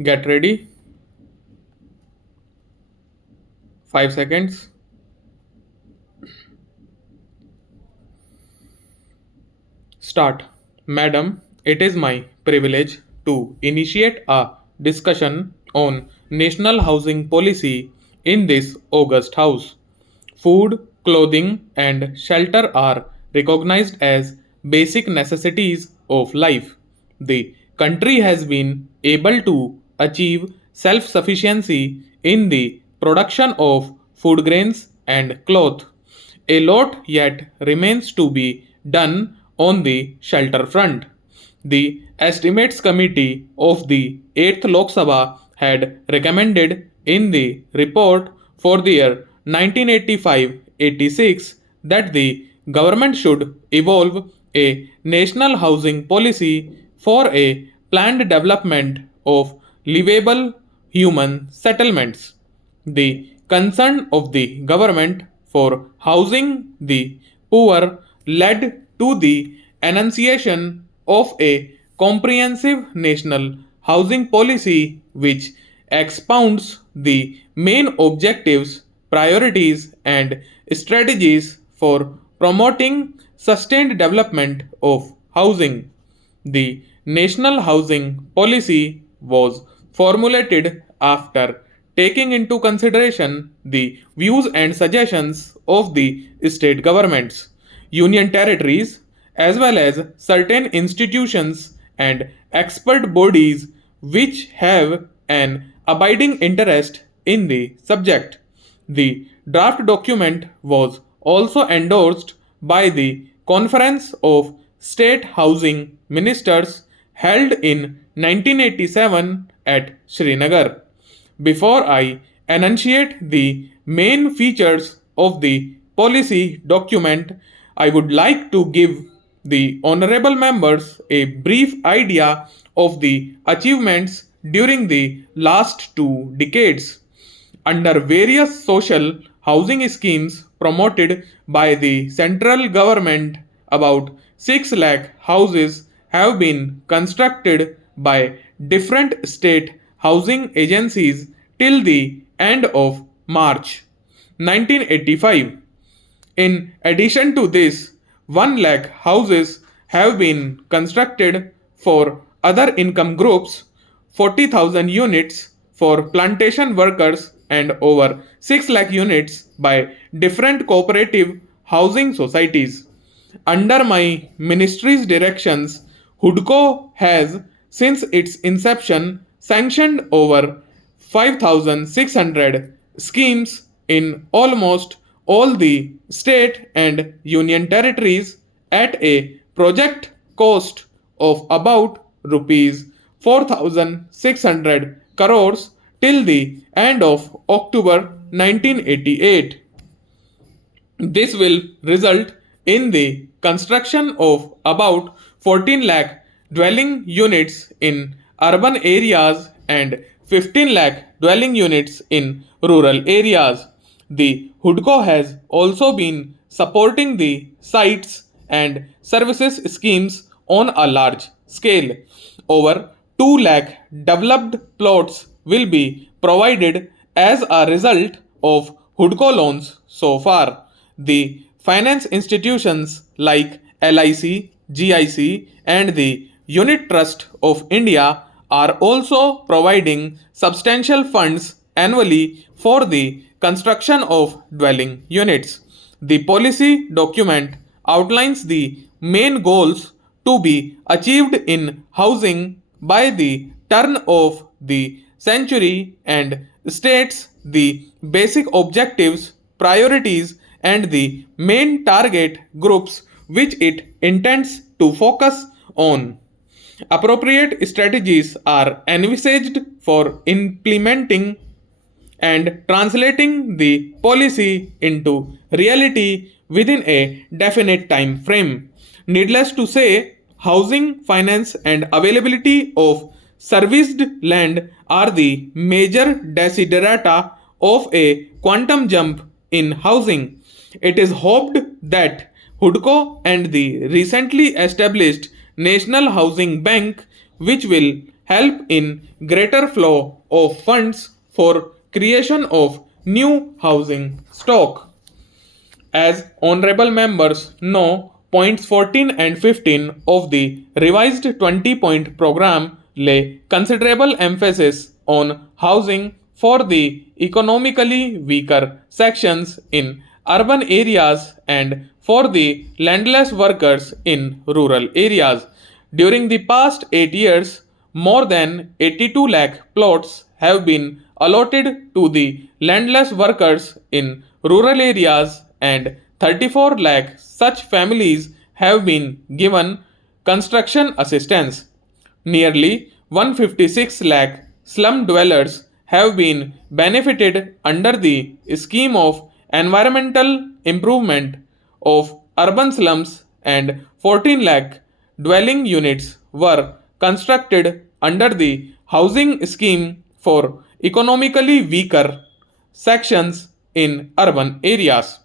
Get ready. 5 seconds. Start. Madam, it is my privilege to initiate a discussion on national housing policy in this august house. Food, clothing, and shelter are recognized as basic necessities of life. The country has been able to achieve self sufficiency in the production of food grains and cloth. A lot yet remains to be done on the shelter front. The Estimates Committee of the 8th Lok Sabha had recommended in the report for the year 1985-86 that the government should evolve a national housing policy for a planned development of livable human settlements. The concern of the government for housing the poor led to the enunciation of a comprehensive national housing policy which expounds the main objectives, priorities, and strategies for promoting sustained development of housing. The national housing policy was formulated after taking into consideration the views and suggestions of the state governments, union territories, as well as certain institutions and expert bodies which have an abiding interest in the subject. The draft document was also endorsed by the Conference of State Housing Ministers held in 1987 at Srinagar. Before I enunciate the main features of the policy document, I would like to give the honorable members a brief idea of the achievements during the last 2 decades. Under various social housing schemes promoted by the central government, about 6 lakh houses have been constructed by different state housing agencies till the end of March 1985. In addition to this, 1 lakh houses have been constructed for other income groups, 40,000 units for plantation workers, and over 6 lakh units by different cooperative housing societies. Under my ministry's directions, HUDCO has, since its inception, sanctioned over 5,600 schemes in almost all the state and union territories at a project cost of about rupees 4,600 crores till the end of October 1988. This will result in the construction of about 14 lakh dwelling units in urban areas and 15 lakh dwelling units in rural areas. The HUDCO has also been supporting the sites and services schemes on a large scale. Over 2 lakh developed plots will be provided as a result of HUDCO loans so far. The finance institutions like LIC, GIC, and the Unit Trust of India are also providing substantial funds annually for the construction of dwelling units. The policy document outlines the main goals to be achieved in housing by the turn of the century and states the basic objectives, priorities, and the main target groups which it intends to focus on. Appropriate strategies are envisaged for implementing and translating the policy into reality within a definite time frame. Needless to say, housing, finance, and availability of serviced land are the major desiderata of a quantum jump in housing. It is hoped that HUDCO and the recently established National Housing Bank, which will help in greater flow of funds for creation of new housing stock. As honorable members know, points 14 and 15 of the revised 20-point program lay considerable emphasis on housing for the economically weaker sections in urban areas and for the landless workers in rural areas. During the past 8 years, more than 82 lakh plots have been allotted to the landless workers in rural areas and 34 lakh such families have been given construction assistance. Nearly 156 lakh slum dwellers have been benefited under the scheme of environmental improvement of urban slums and 14 lakh dwelling units were constructed under the housing scheme for economically weaker sections in urban areas.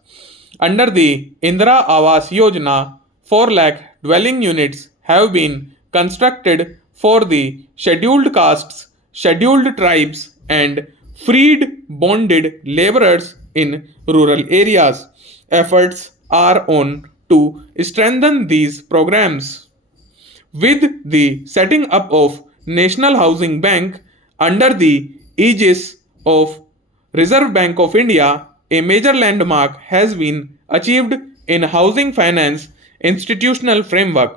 Under the Indira Awas Yojana, 4 lakh dwelling units have been constructed for the scheduled castes, scheduled tribes, and freed bonded laborers in rural areas. Efforts are on to strengthen these programs. With the setting up of National Housing Bank under the aegis of Reserve Bank of India, a major landmark has been achieved in housing finance institutional framework.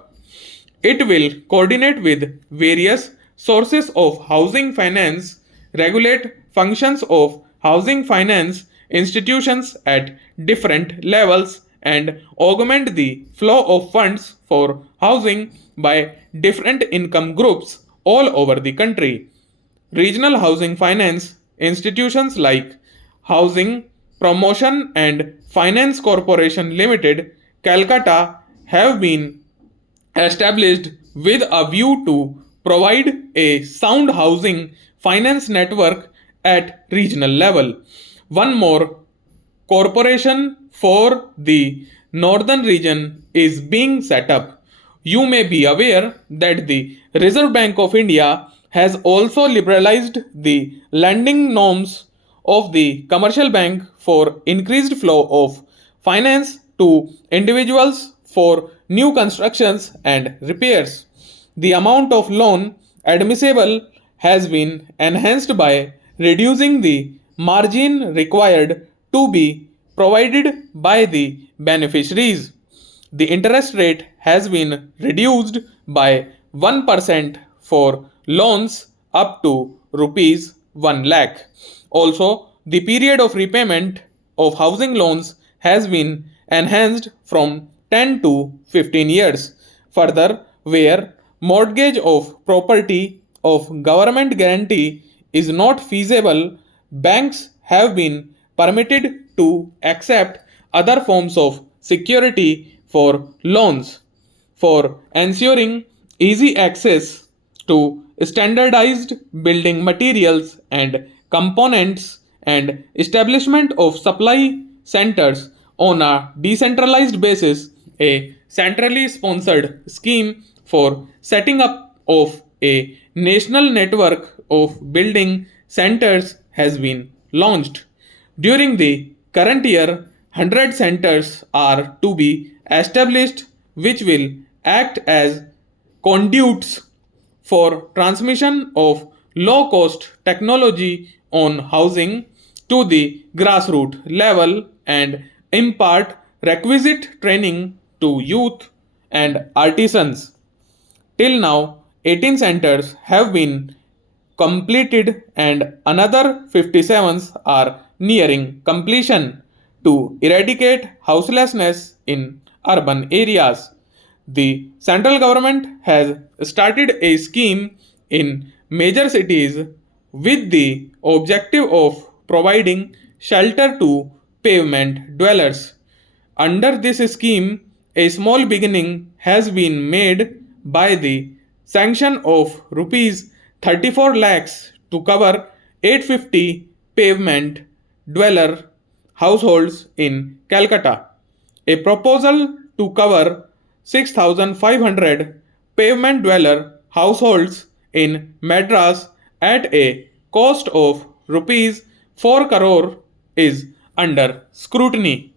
It will coordinate with various sources of housing finance, regulate functions of housing finance institutions at different levels, and augment the flow of funds for housing by different income groups all over the country. Regional housing finance institutions like Housing Promotion and Finance Corporation Limited, Calcutta, have been established with a view to provide a sound housing finance network at regional level. One more corporation for the northern region is being set up. You may be aware that the Reserve Bank of India has also liberalized the lending norms of the commercial bank for increased flow of finance to individuals for new constructions and repairs. The amount of loan admissible has been enhanced by reducing the margin required to be provided by the beneficiaries. The interest rate has been reduced by 1% for loans up to rupees 1 lakh. Also, the period of repayment of housing loans has been enhanced from 10 to 15 years. Further, where mortgage of property of government guarantee is not feasible, banks have been permitted to accept other forms of security for loans for ensuring easy access to standardized building materials and components and establishment of supply centers on a decentralized basis. A centrally sponsored scheme for setting up of a national network of building centers has been launched. During the current year, 100 centers are to be established which will act as conduits for transmission of low cost technology on housing to the grassroots level and impart requisite training to youth and artisans. Till now, 18 centers have been completed and another 57 are nearing completion to eradicate houselessness in urban areas. The central government has started a scheme in major cities with the objective of providing shelter to pavement dwellers. Under this scheme, a small beginning has been made by the sanction of rupees 34 lakhs to cover 850 pavement dweller households in Calcutta. A proposal to cover 6,500 pavement dweller households in Madras at a cost of rupees 4 crore is under scrutiny.